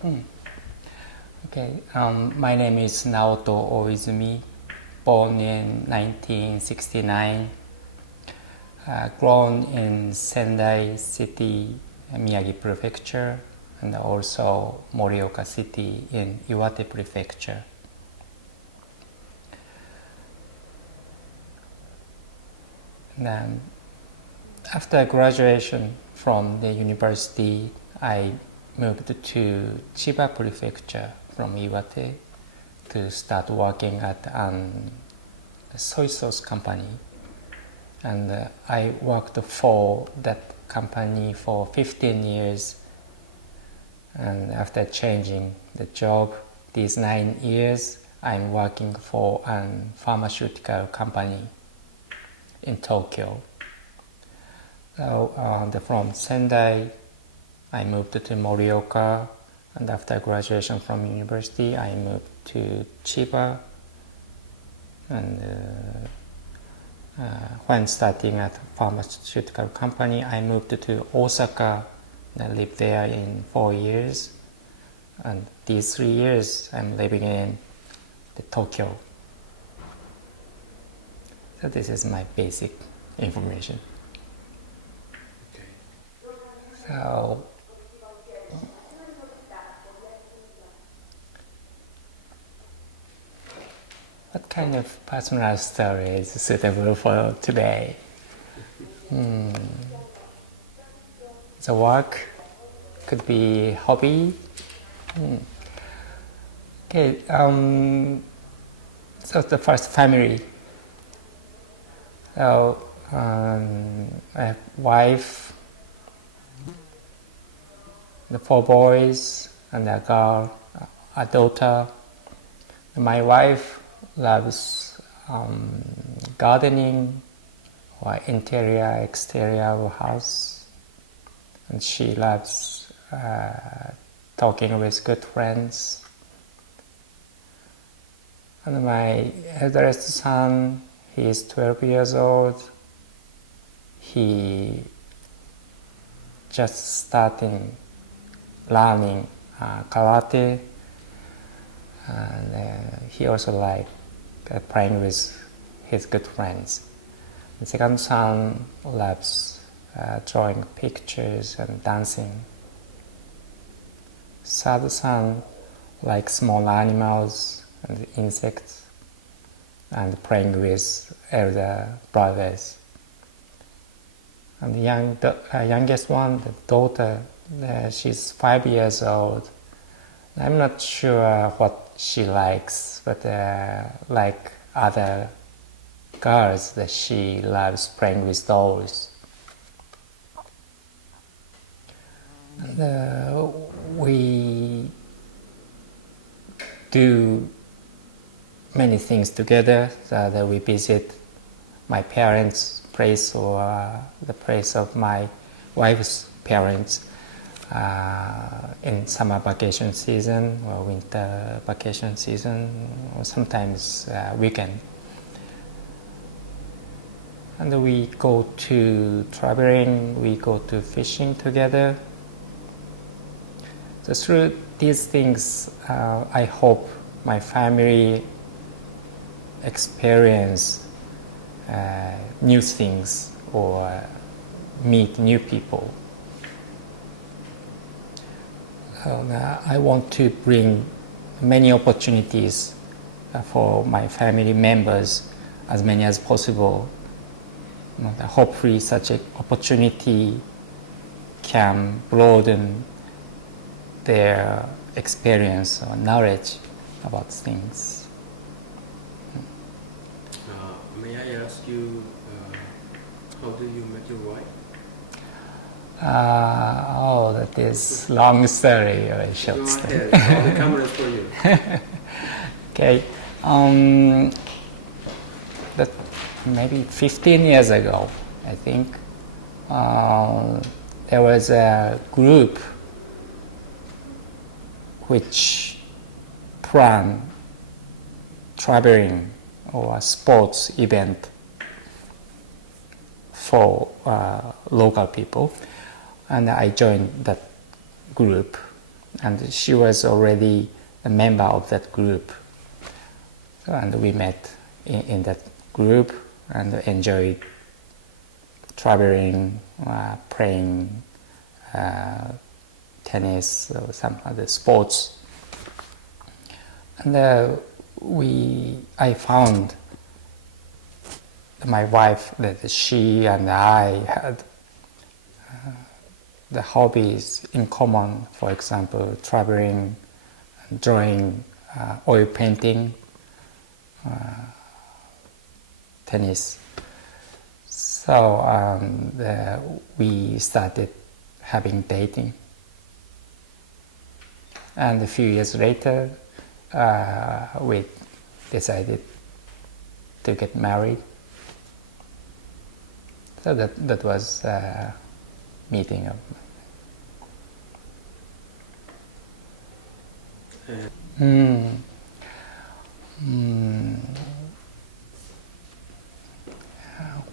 Okay, my name is Naotooizumi, born in 1969, grown in Sendai City, Miyagi Prefecture, and also Morioka City in Iwate Prefecture. And after graduation from the university, I moved to Chiba Prefecture from Iwate to start working at a soy sauce company. And I worked for that company for 15 years. And after changing the job, these 9 years, I'm working for a pharmaceutical company in Tokyo. So from Sendai, I moved to Morioka, and after graduation from university, I moved to Chiba. And when starting at a pharmaceutical company, I moved to Osaka. I lived there in 4 years, and these 3 years I'm living in Tokyo. So this is my basic information. Okay. So what kind of personal story is suitable for today? The work could be hobby. Okay. So the first family. So a wife, the 4 boys, and a girl, a daughter. My wife loves gardening or interior, exterior of house, and she loves talking with good friends. And my eldest son, he is 12 years old. He just starting learning karate, and he also likes playing with his good friends. The second son loves drawing pictures and dancing. Third son likes small animals and insects and playing with elder brothers. And the youngest one, the daughter, she's 5 years old. I'm not sure what she likes, but like other girls, that she loves playing with dolls. And we do many things together. That we visit my parents' place or the place of my wife's parents in summer vacation season or winter vacation season, or sometimes weekend. And we go to traveling, we go to fishing together. So through these things, I hope my family experience new things or meet new people. I want to bring many opportunities for my family members, as many as possible. Hopefully such an opportunity can broaden their experience or knowledge about things. May I ask you, how do you met your wife? That is long story or short Go story. ahead, all the cameras for you. Okay, that maybe 15 years ago, I think, there was a group which planned traveling or a sports event for local people, and I joined that group. and she was already a member of that group. So, and we met in that group and enjoyed traveling, playing tennis or some other sports. And I found my wife that she and I had the hobbies in common. For example, traveling, drawing, oil painting, tennis. So we started having dating. And a few years later, we decided to get married. So that was a meeting of.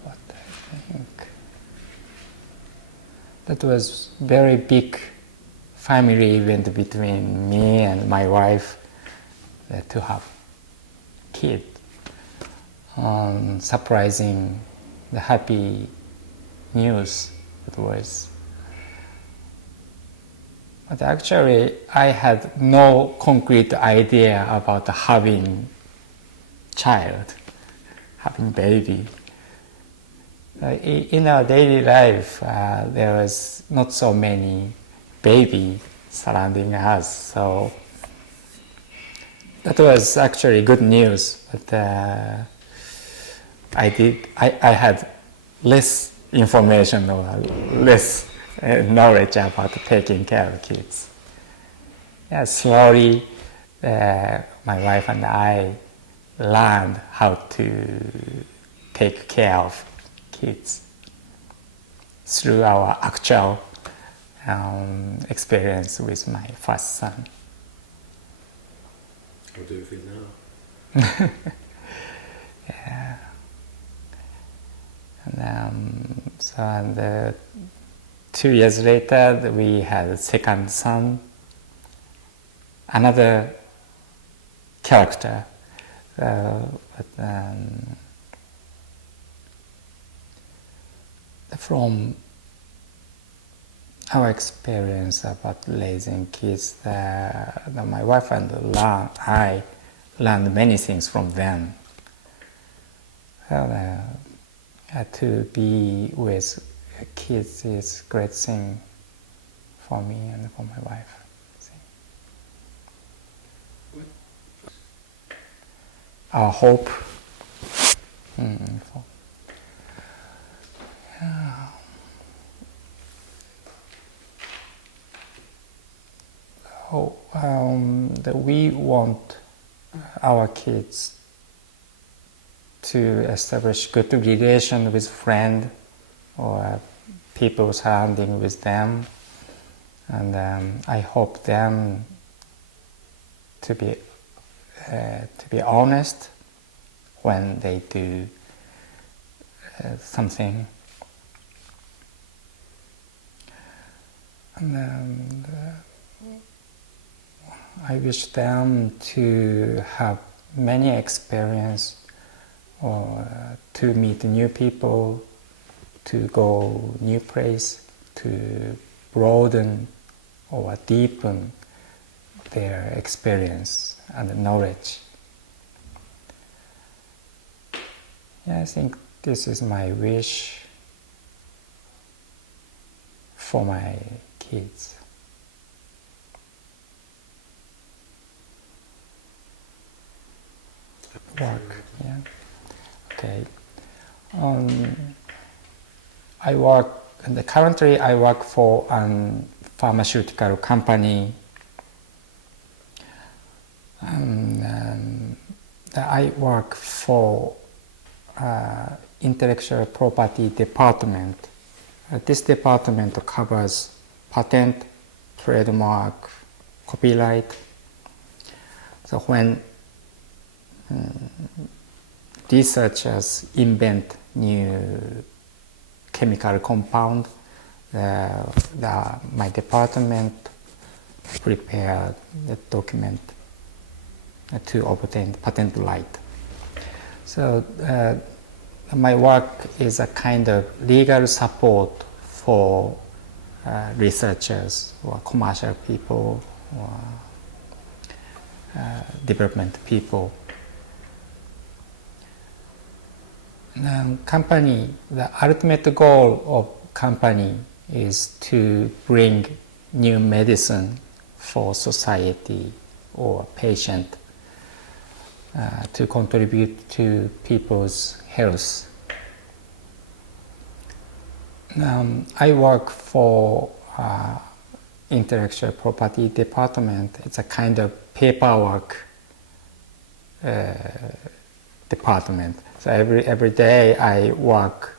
What I think. That was very big family event between me and my wife to have kid. Surprising, the happy news it was. But actually, I had no concrete idea about having child, having baby. In our daily life, there was not so many baby surrounding us, so that was actually good news. But I had less information or less knowledge about taking care of kids. Yeah, slowly, my wife and I learned how to take care of kids through our actual experience with my first son. How do you feel now? Yeah. And 2 years later, we had a second son, another character. From our experience about raising kids, my wife and I learned many things from them. To be with kids is a great thing for me and for my wife. Our hope. That we want our kids to establish good relation with friends or people surrounding with them, and I hope them to be honest when they do something, and I wish them to have many experience or to meet new people, to go new place, to broaden or deepen their experience and knowledge. Yeah, I think this is my wish for my kids. Work, yeah. Okay. Currently I work for a pharmaceutical company. I work for intellectual property department. This department covers patent, trademark, copyright. So when researchers invent new chemical compound, my department prepare the document to obtain patent right. So my work is a kind of legal support for researchers or commercial people or development people. Company, the ultimate goal of company is to bring new medicine for society or patient to contribute to people's health. I work for intellectual property department. It's a kind of paperwork department. So every day I work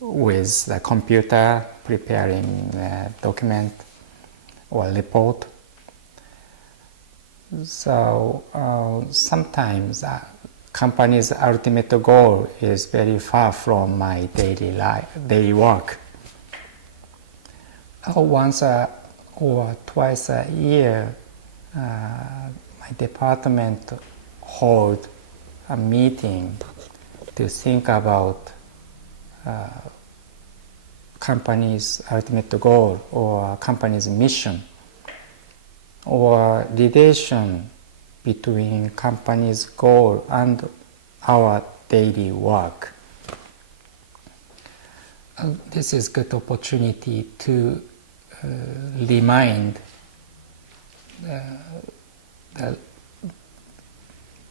with the computer preparing a document or report. So sometimes company's ultimate goal is very far from my daily work. Once or twice a year, my department hold a meeting to think about company's ultimate goal or company's mission or relation between company's goal and our daily work. This is a good opportunity to remind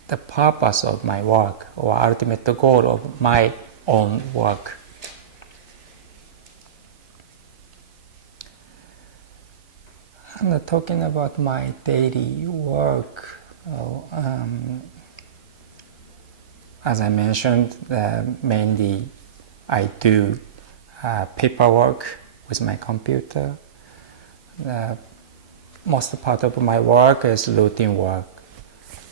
the purpose of my work or ultimate goal of my own work. I'm talking about my daily work. As I mentioned, mainly I do paperwork with my computer. Most part of my work is routine work.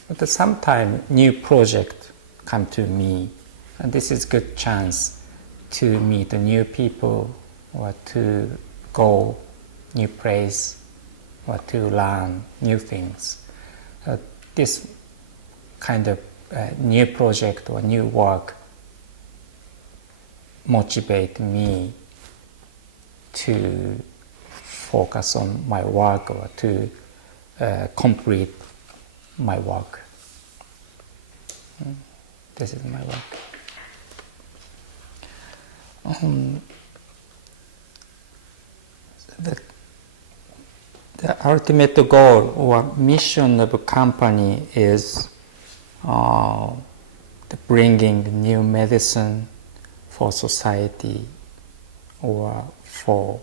But sometimes new project come to me, and this is good chance to meet new people or to go new place or to learn new things. This kind of new project or new work motivate me to focus on my work or to complete my work. This is my work. The ultimate goal or mission of a company is bringing new medicine for society or for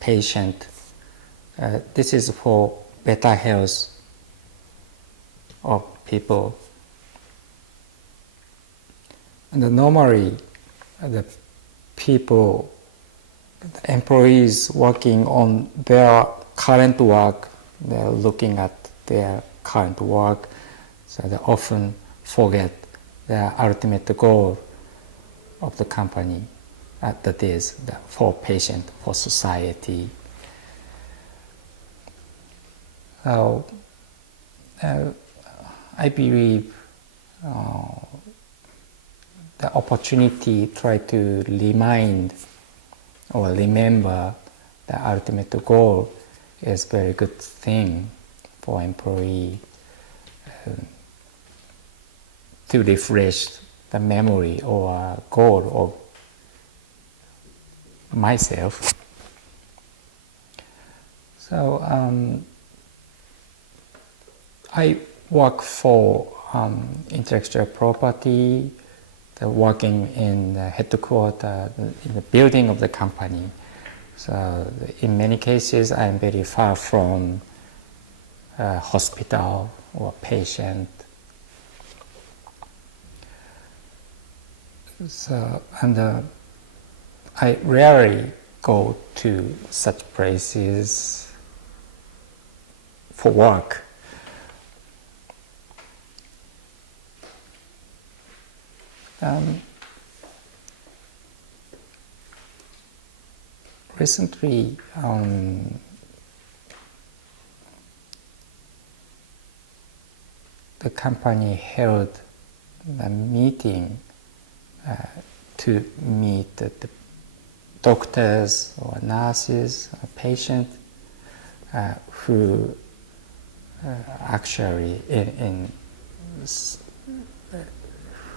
patient. This is for better health of people. And normally, the people, the employees working on their current work, they're looking at their current work, so they often forget the ultimate goal of the company, that is for patient, for society. So, I believe the opportunity try to remind or remember the ultimate goal is very good thing for employee to refresh the memory or goal of myself. So I work for intellectual property, working in the headquarters, in the building of the company. So in many cases, I'm very far from hospital or patient. So, and I rarely go to such places for work. Recently, the company held a meeting to meet the doctors or nurses or patients who actually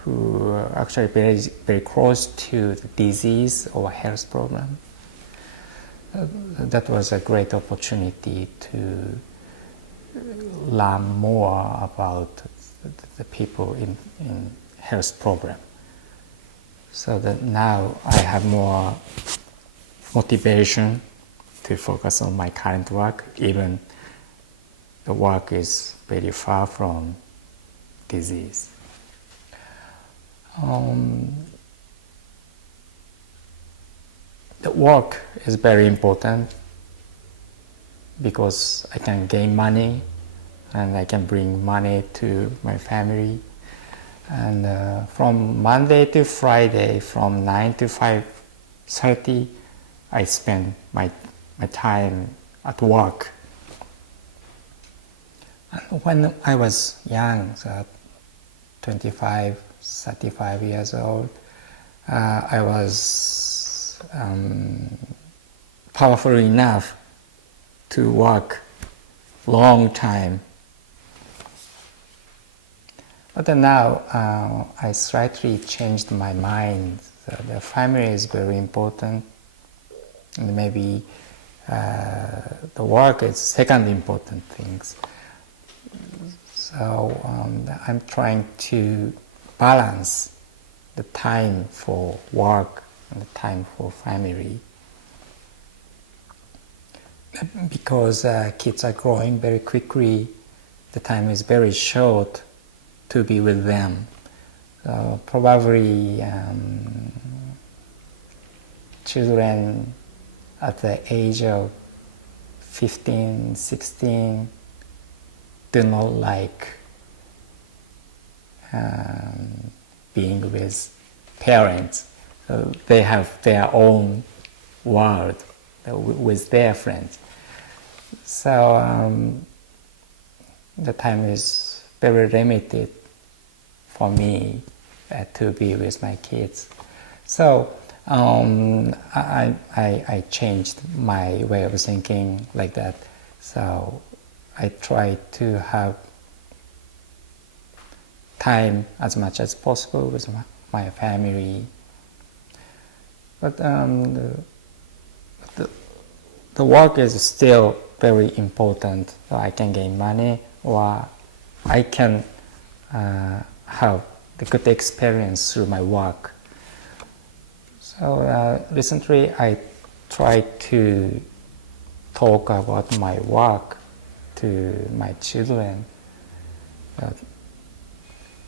who are actually very close to the disease or health problem. That was a great opportunity to learn more about the people in health problem. So that now I have more motivation to focus on my current work, even the work is very far from disease. The work is very important because I can gain money and I can bring money to my family. And from Monday to Friday, from 9 to 5:30, I spend my time at work. And when I was young, so 25, 35 years old, I was powerful enough to work long time. But now I slightly changed my mind. So the family is very important, and maybe the work is second important things. So I'm trying to balance the time for work and the time for family. Because kids are growing very quickly, the time is very short to be with them. Probably children at the age of 15, 16 do not like being with parents. They have their own world with their friends. So the time is very limited for me to be with my kids. So I changed my way of thinking like that. So I try to have time as much as possible with my family. But the work is still very important. So I can gain money, or I can have the good experience through my work. So recently I tried to talk about my work to my children.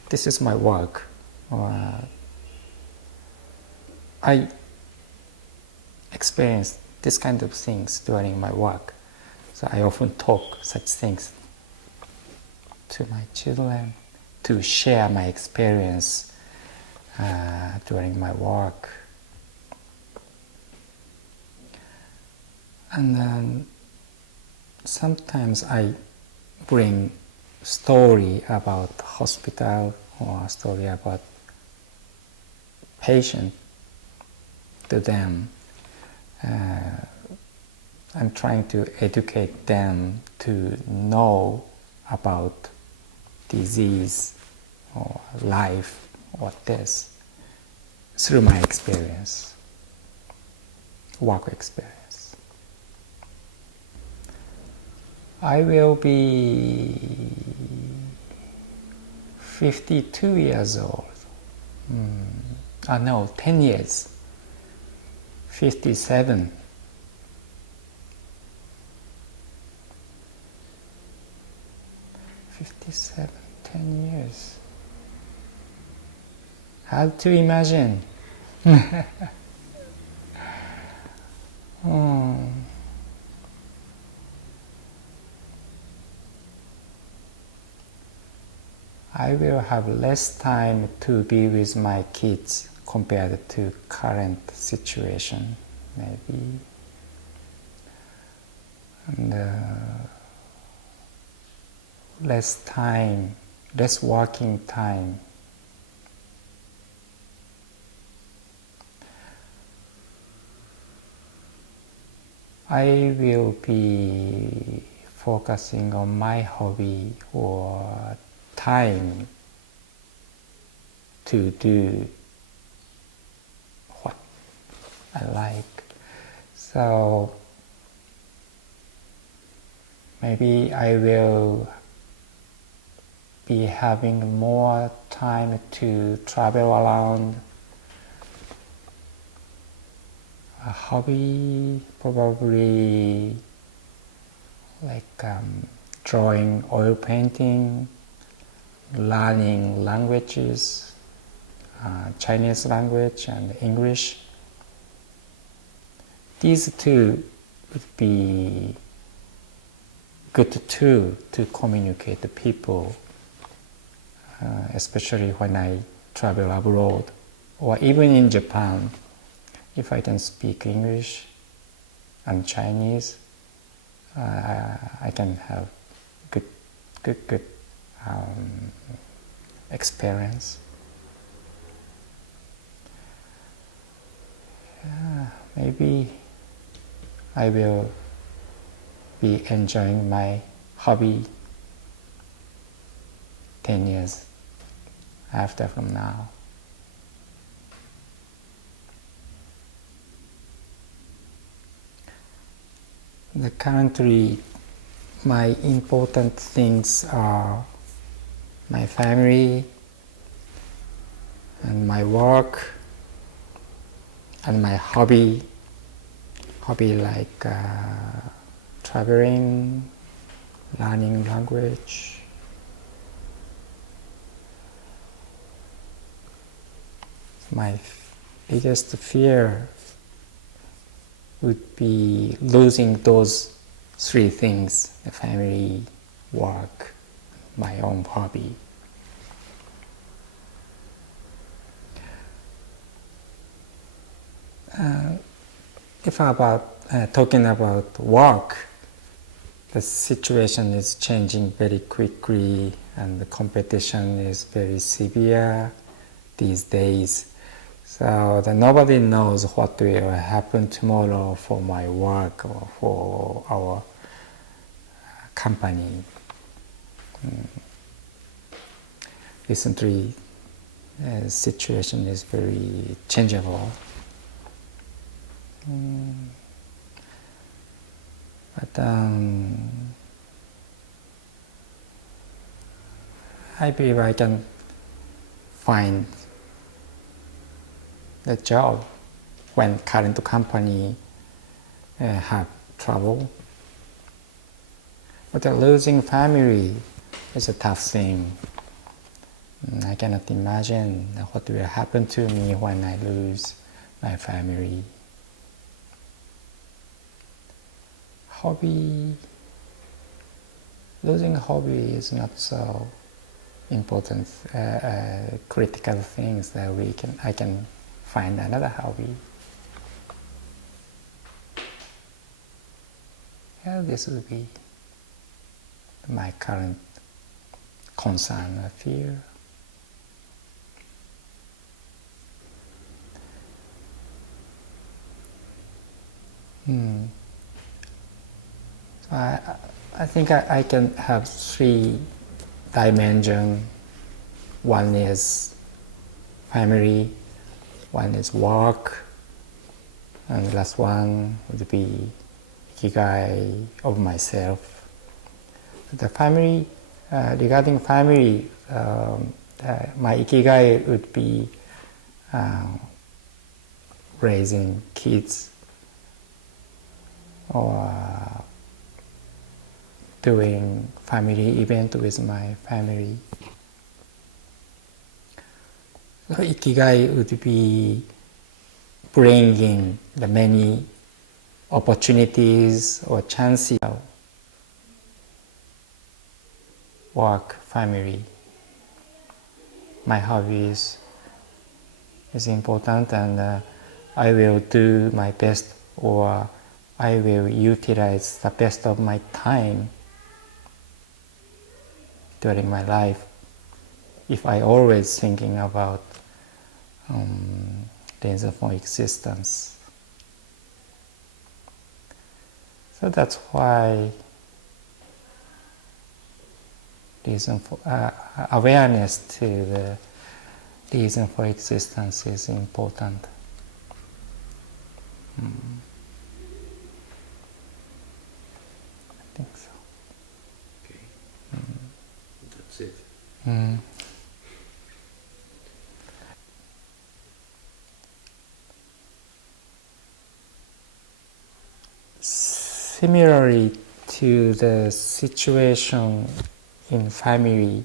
This is my work. I experienced this kind of things during my work. So I often talk such things to my children to share my experience during my work. And then sometimes I bring story about hospital or story about patient to them. I'm trying to educate them to know about disease or life or death through my experience, work experience. I will be 52 years old. 10 years. 57. 57, 10 years. Hard to imagine. I will have less time to be with my kids compared to current situation, maybe. And less time less working time. I will be focusing on my hobby or time to do what I like. So maybe I will be having more time to travel around. A hobby, probably like drawing, oil painting, learning languages, Chinese language and English. These two would be good too to communicate to people, especially when I travel abroad or even in Japan. If I can speak English and Chinese, I can have good experience. Maybe I will be enjoying my hobby 10 years after from now. Currently, my important things are my family and my work and my hobby like traveling, learning language. My biggest fear would be losing those three things: the family, work, my own hobby. If talking about work, the situation is changing very quickly and the competition is very severe these days. So nobody knows what will happen tomorrow for my work or for our company. Recently, the situation is very changeable. But I believe I can find the job when current company have trouble. But losing family is a tough thing. I cannot imagine what will happen to me when I lose my family. Losing hobby is not so important, critical things that I can find another hobby. Yeah, this would be my current concern or fear. So I think I can have 3 dimensions. One is family, one is work, and the last one would be ikigai of myself. The family, regarding family, my ikigai would be raising kids or doing family event with my family. So ikigai would be bringing the many opportunities or chances, work, family. My hobbies is important, and I will do my best, or I will utilize the best of my time during my life if I always thinking about reason for existence. So that's why reason for awareness to the reason for existence is important. I think so. Okay. That's it. Similarly to the situation in family,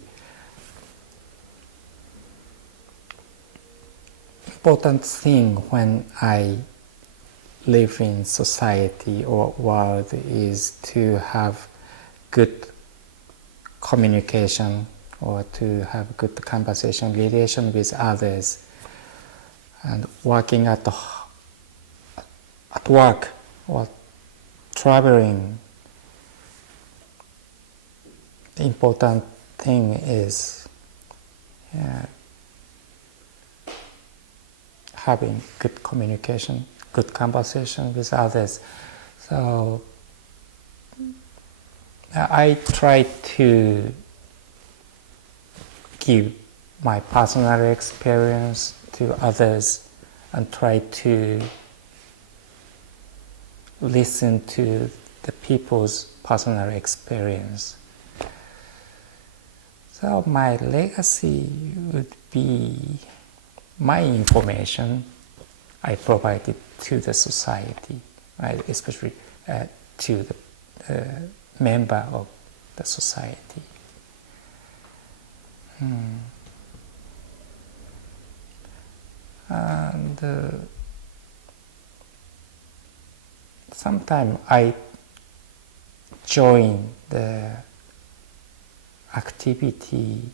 important thing when I live in society or world is to have good communication or to have good conversation, relation with others, and working at work or traveling. The important thing is having good communication, good conversation with others. So I try to give my personal experience to others and try to listen to the people's personal experience. So my legacy would be my information I provided to the society, right? Especially to the member of the society. And sometimes I join the activity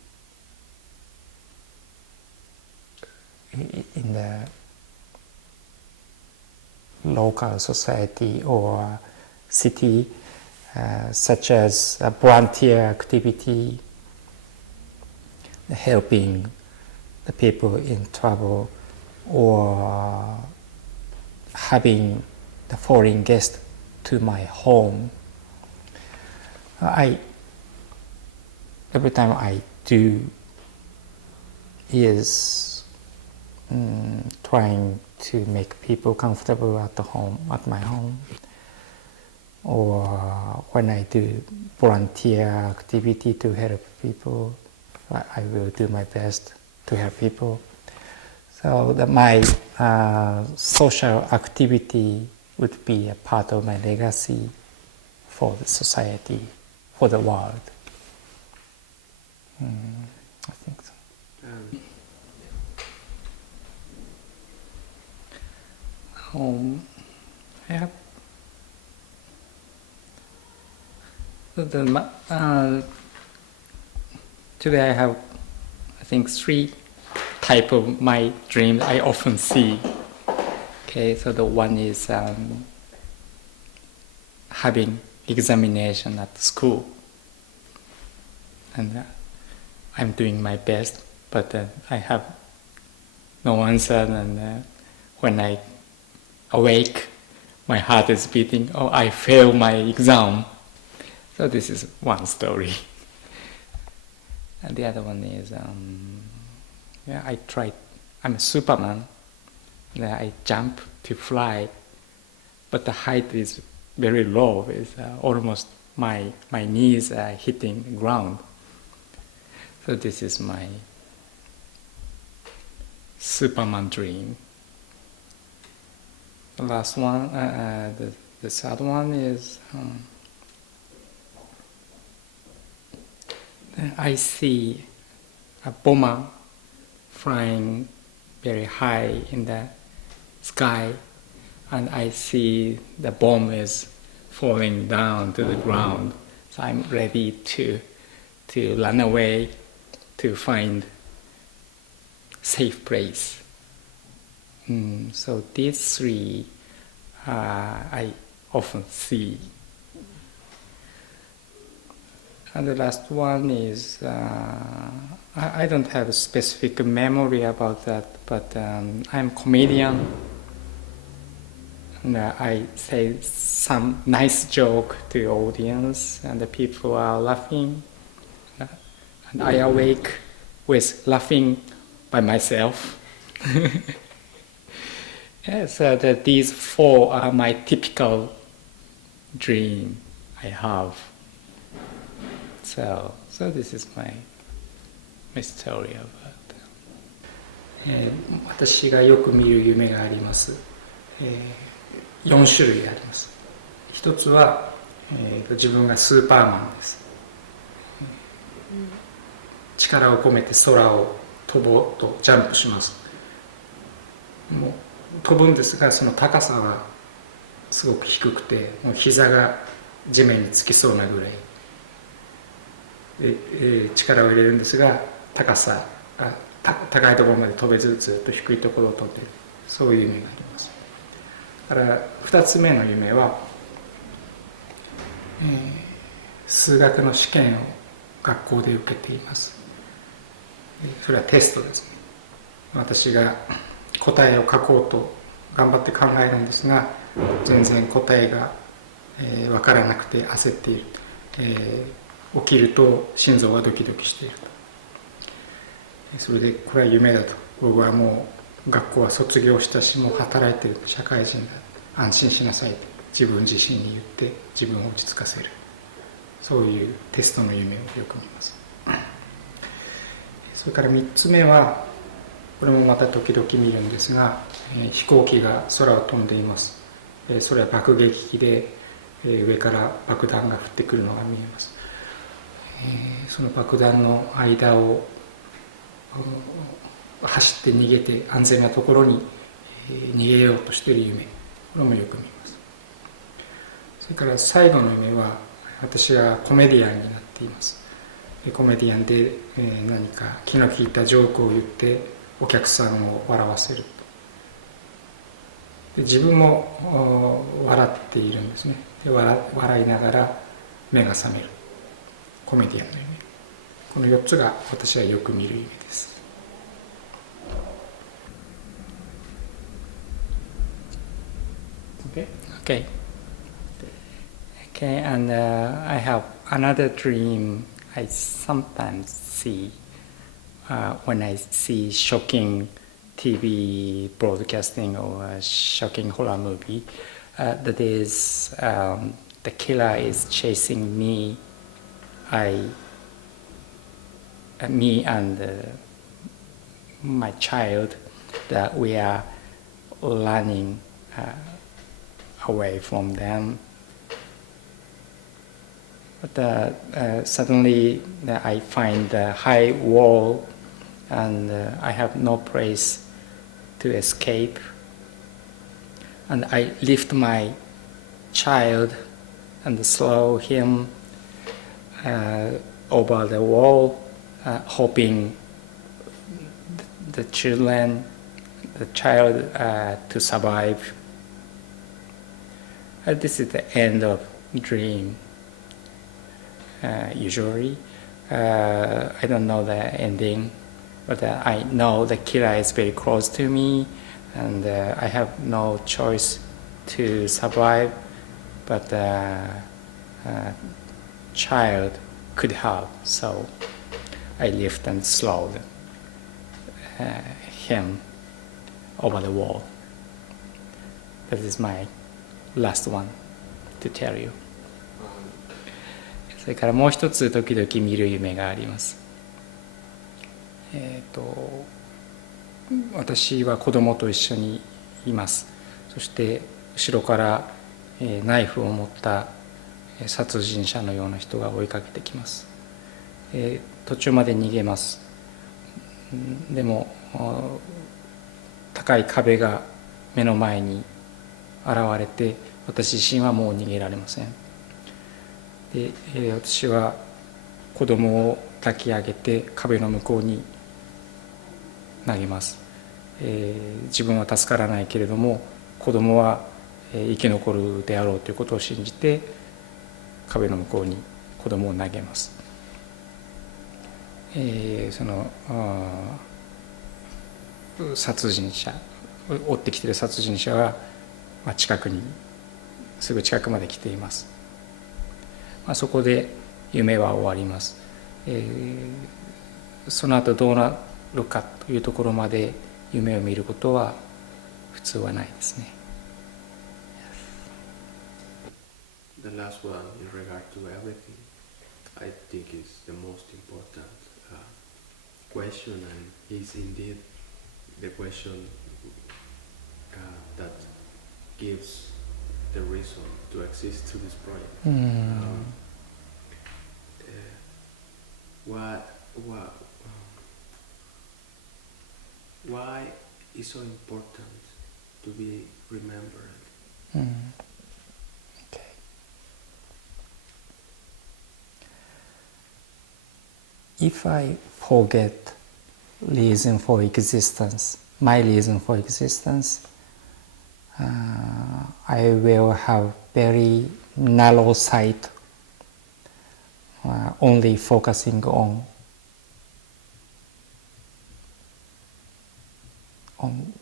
in the local society or city, such as a volunteer activity, helping the people in trouble, or having the foreign guest to my home. Every time I do is trying to make people comfortable at my home, or when I do volunteer activity to help people, I will do my best to help people. So my social activity would be a part of my legacy for the society, for the world. I think so. I have today I have, I think, 3 type of my dreams I often see. Okay, so the one is having examination at school, and I'm doing my best, but I have no answer, and when I awake, my heart is beating. Oh, I failed my exam. So this is one story. And the other one is, I'm a Superman. And I jump to fly, but the height is very low. It's almost my knees are hitting the ground. So this is my Superman dream. The last one, the third one is, I see a bomber flying very high in the sky, and I see the bomb is falling down to the ground. So I'm ready to run away to find safe place. So these 3 I often see. And the last one is, I don't have a specific memory about that, but I'm comedian. And I say some nice joke to the audience, and the people are laughing. And I awake with laughing by myself. Yeah, so that these four are my typical dream I have. So this is my story about that. 私がよく見る夢があります。4種類あります。一つは、自分がスーパーマンです。力を込めて空を飛ぼうとジャンプします。もう飛ぶんですが、その高さはすごく低くて、もう膝が地面につきそうなぐらいで、力を入れるんですが、高いところまで飛べず、ずっと低いところを飛んでいる、そういう夢があります。だから2つ目の夢は、数学の試験を学校で受けています。それはテストですね。私が答えを書こうと頑張って考えるんですが、全然答えが分からなくて焦っている。起きると心臓がドキドキしていると。それでこれは夢だと。僕はもう学校は卒業したし、もう働いている社会人だ。安心しなさいと自分自身に言って自分を落ち着かせる。そういうテストの夢をよく見ます。それから3つ目は、これもまた時々見るんですが、飛行機が空を飛んでいます。それは爆撃機で、上から爆弾が降ってくるのが見えます。その爆弾の間を走って逃げて安全なところに逃げようとしている夢、これもよく見ます。それから最後の夢は、私はコメディアンになっています。コメディアンで何か気の利いたジョークを言ってお客さんを笑わせる。で自分も笑っているんですね。で笑いながら目が覚めるコメディアンの夢、この4つが私はよく見る夢です。Okay, and I have another dream I sometimes see when I see shocking TV broadcasting or a shocking horror movie. That is, the killer is chasing me. Me and my child, that we are running away from them. But suddenly I find a high wall and I have no place to escape. And I lift my child and throw him over the wall, hoping the child to survive. This is the end of dream. Usually, I don't know the ending, but I know the killer is very close to me, and I have no choice to survive. But child could have, so I lift and throw him over the wall. That is my last one to tell you. それからもう一つ時々見る夢があります。私は子供と一緒にいます。そして後ろからナイフを持った殺人者のような人が追いかけてきます。途中まで逃げます。でも高い壁が目の前に現れて、私自身はもう逃げられません。で、私は子供を抱き上げて壁の向こうに投げます。自分は助からないけれども子供は生き残るであろうということを信じて壁の向こうに子供を投げます。その殺人者追ってきている殺人者は、近くにすぐ近くまで来ています。そこで夢は終わります。その後どうなるかというところまで夢を見ることは普通はないですね。The last one, in regard to everything, I think is the most important question, and is indeed the question that gives the reason to exist to this project. Why is so important to be remembered? Okay. If I forget reason for existence, my reason for existence, I will have very narrow sight, only focusing on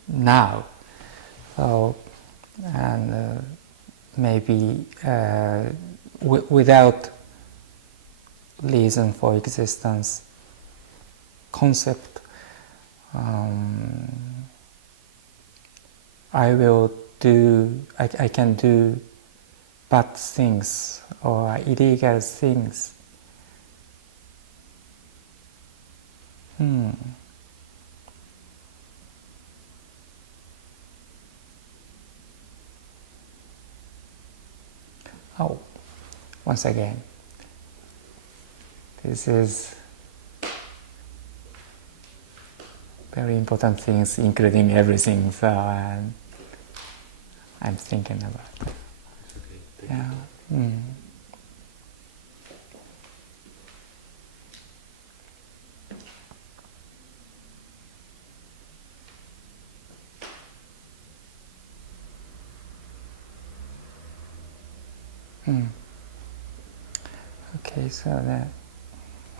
now. So, and maybe without reason for existence concept, I can do bad things or illegal things. Oh, once again, this is very important things, including everything. So I'm thinking about. It's okay. Thank you. Okay, so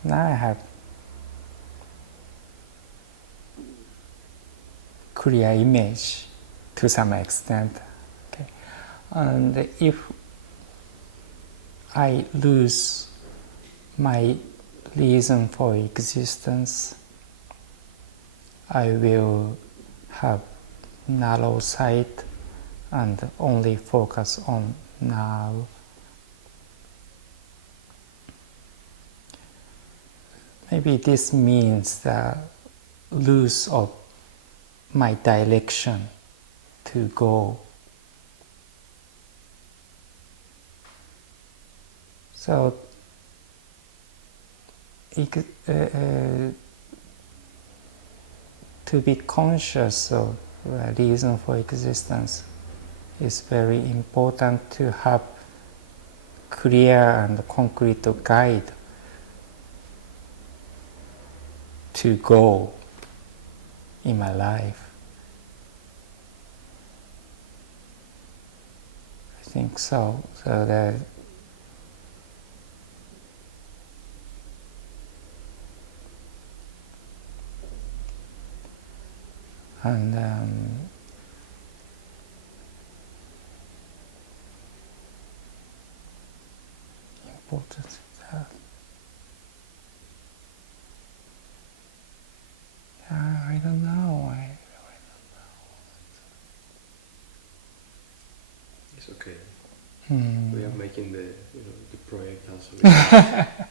now I have clear image to some extent. Okay, and if I lose my reason for existence, I will have narrow sight and only focus on now. Maybe this means the loss of my direction to go. So to be conscious of the reason for existence is very important, to have clear and concrete guide to go in my life. I think so. So that and important that. I don't know. I don't It's okay. know. We are making the project also.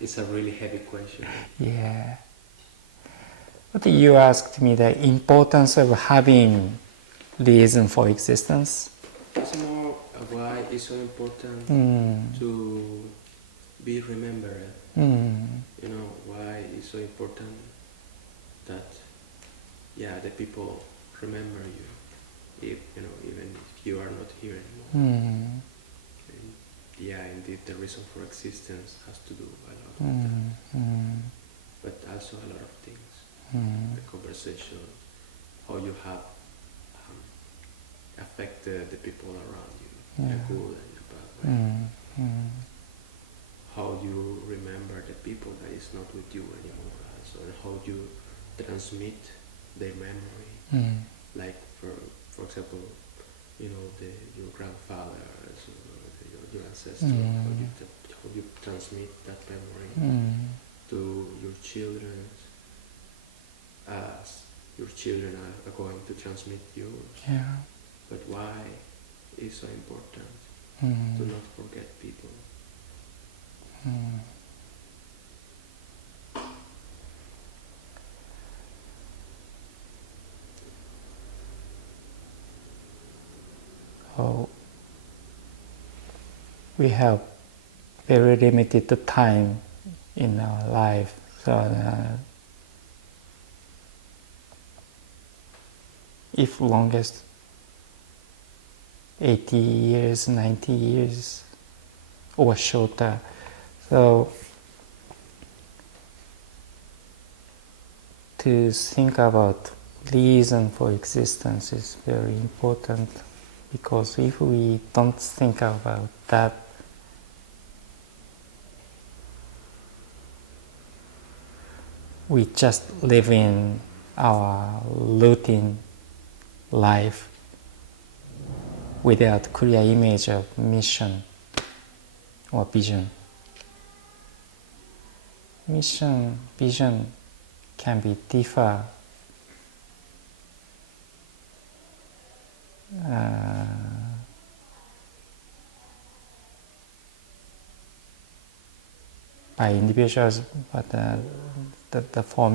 It's a really heavy question. Yeah. But you asked me the importance of having reason for existence. It's more why it's so important to be remembered. Why it's so important that the people remember you, even if you are not here anymore. And indeed, the reason for existence has to do a lot with that, but also a lot of things. The conversation, how you have affected the people around you, in a good and in a bad way. how do you remember the people that is not with you anymore, so, and how do you transmit their memory, like for example, you know, your grandfather, so your ancestor, how you transmit that memory to your children, as your children are going to transmit yours. Yeah. But why is so important to not forget people? Oh, we have very limited time in our life, so if longest 80 years, 90 years, or shorter. So to think about reason for existence is very important, because if we don't think about that, we just live in our routine life without clear image of mission or vision. Mission, vision can be differ by individuals, but the form